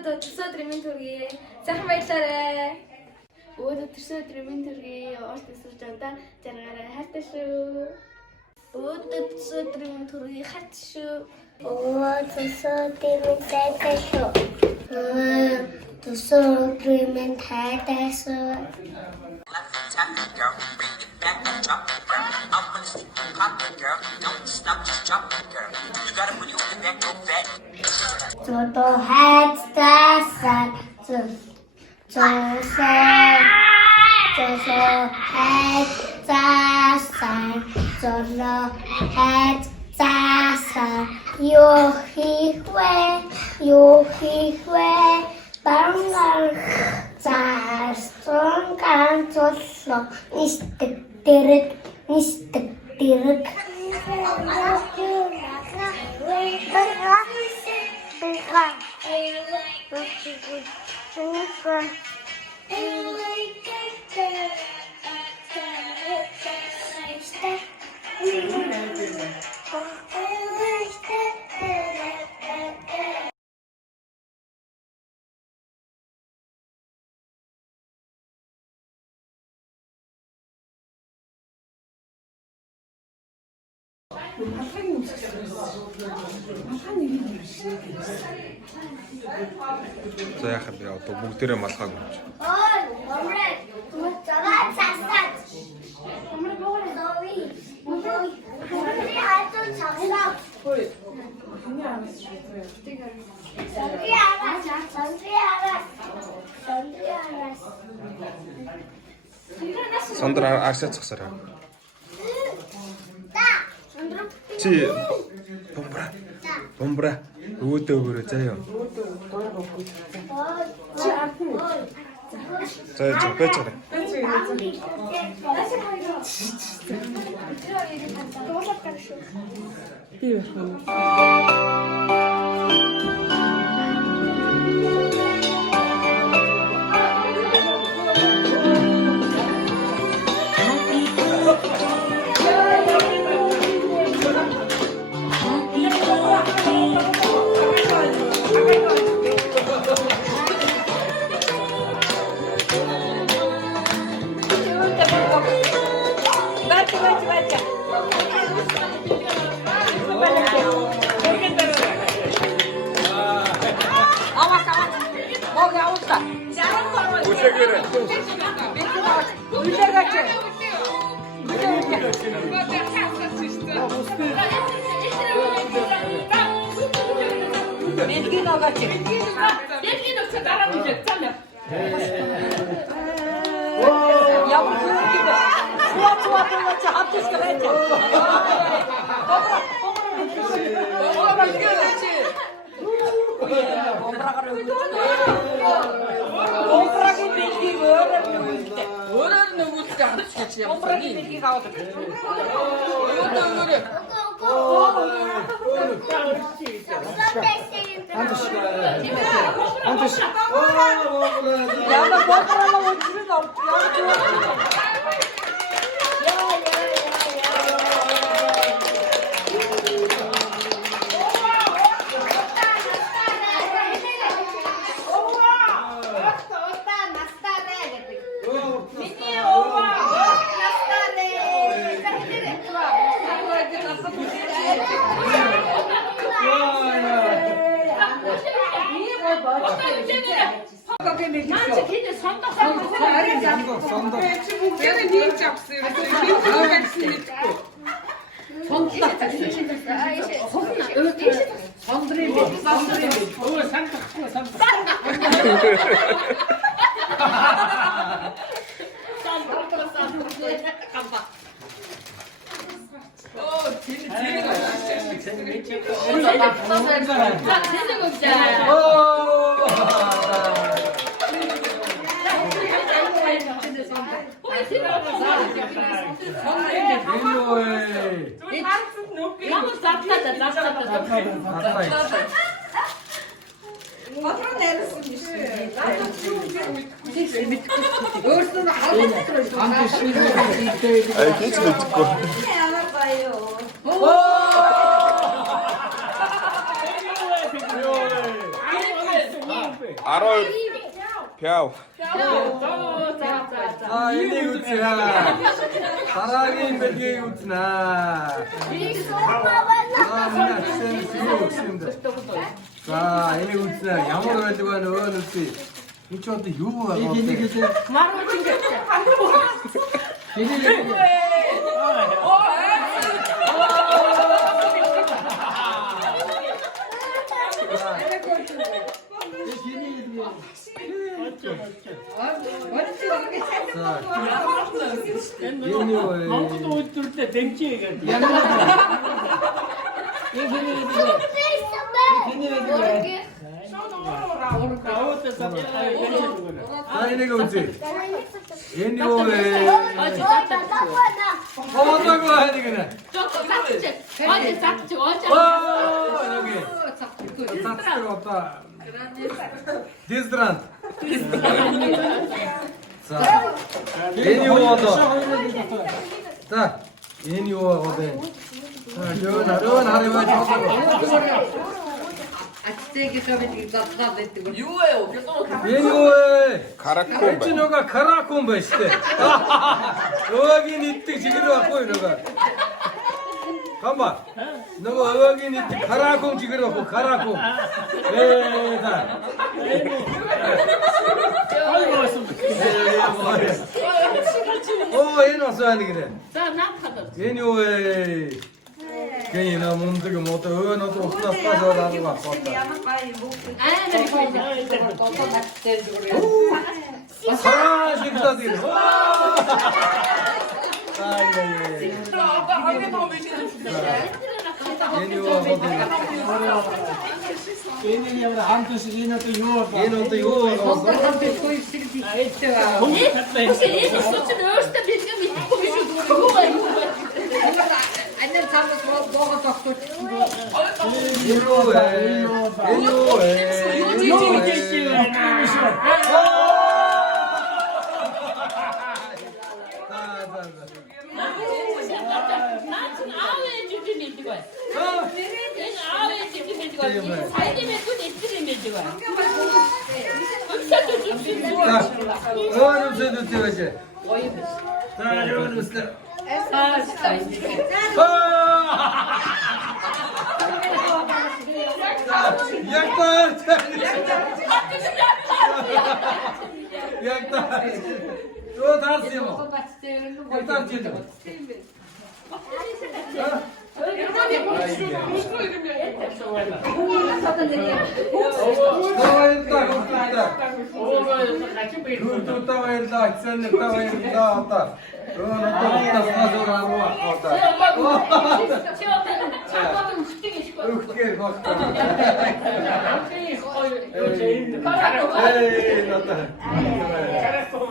Өөдөө төрсөн өдрийн минь төргий. Сайхан баярлалаа. Өөдөө төрсөн өдрийн минь төргий. Уурт өсөж удаа жаргаараа хайртай шүү. Өөдөө төрсөн өдрийн минь төргий хайртай шүү. Өөдөө төрсөн өдрийн минь хайртай шүү. Төрсөн өдрийн минь хайртай шүү. 저도 해자산 저서 해자산 저러 해자산 요희회 방랑 자스통간 줬어 니스득디륵 За яхаа би одоо бүгдээрээ малхааг өгч. ой, 엄마, 저만 잤어. 엄마 너희 우리 아주 잤어. 전리 알았어. Сандраа аашаа цогсороо. Чи бомбра өөдөө өгөрөө заяа. За бэчээрэй. Ай гэж мэдгүй. Арой. Пяу. 자, 애니 우츠야. 사랑이 매기 우츠나. 자, 자, 애니 우츠나. 야모로 해주고 하는 우츠. 이쪽도 유부가 어때? 마루 챙겼지. 아무도 어떨 때 댕기가 애니가 우츠. 애니 오에. 어떤 거 하니 그래? 조금 삭제. 어제 삭제. 어제. 여기. 삭스가 없다. 디스트란트. 자, 애니오어도. 자, 애니오어도. 전 하려면 애니오에. 가라콤베. 너가 가라콤베 시대. 여기 니트 지금 왔고 너가. 간봐. 너가 여기 니트 가라콤 지금 왔고 가라콤. 네, 자. 얘는 왔어 하니 그래. 자, 나 받아. 애니오에. 괜히 나 몸도 못 너도 없나 빠져라고 왔다. 사십다 되네. 얘는 또 이거 혹시 얘는 수치는 어렸을 때 비슷한 게 있고 비슷한 그거가 있고. 잘했어.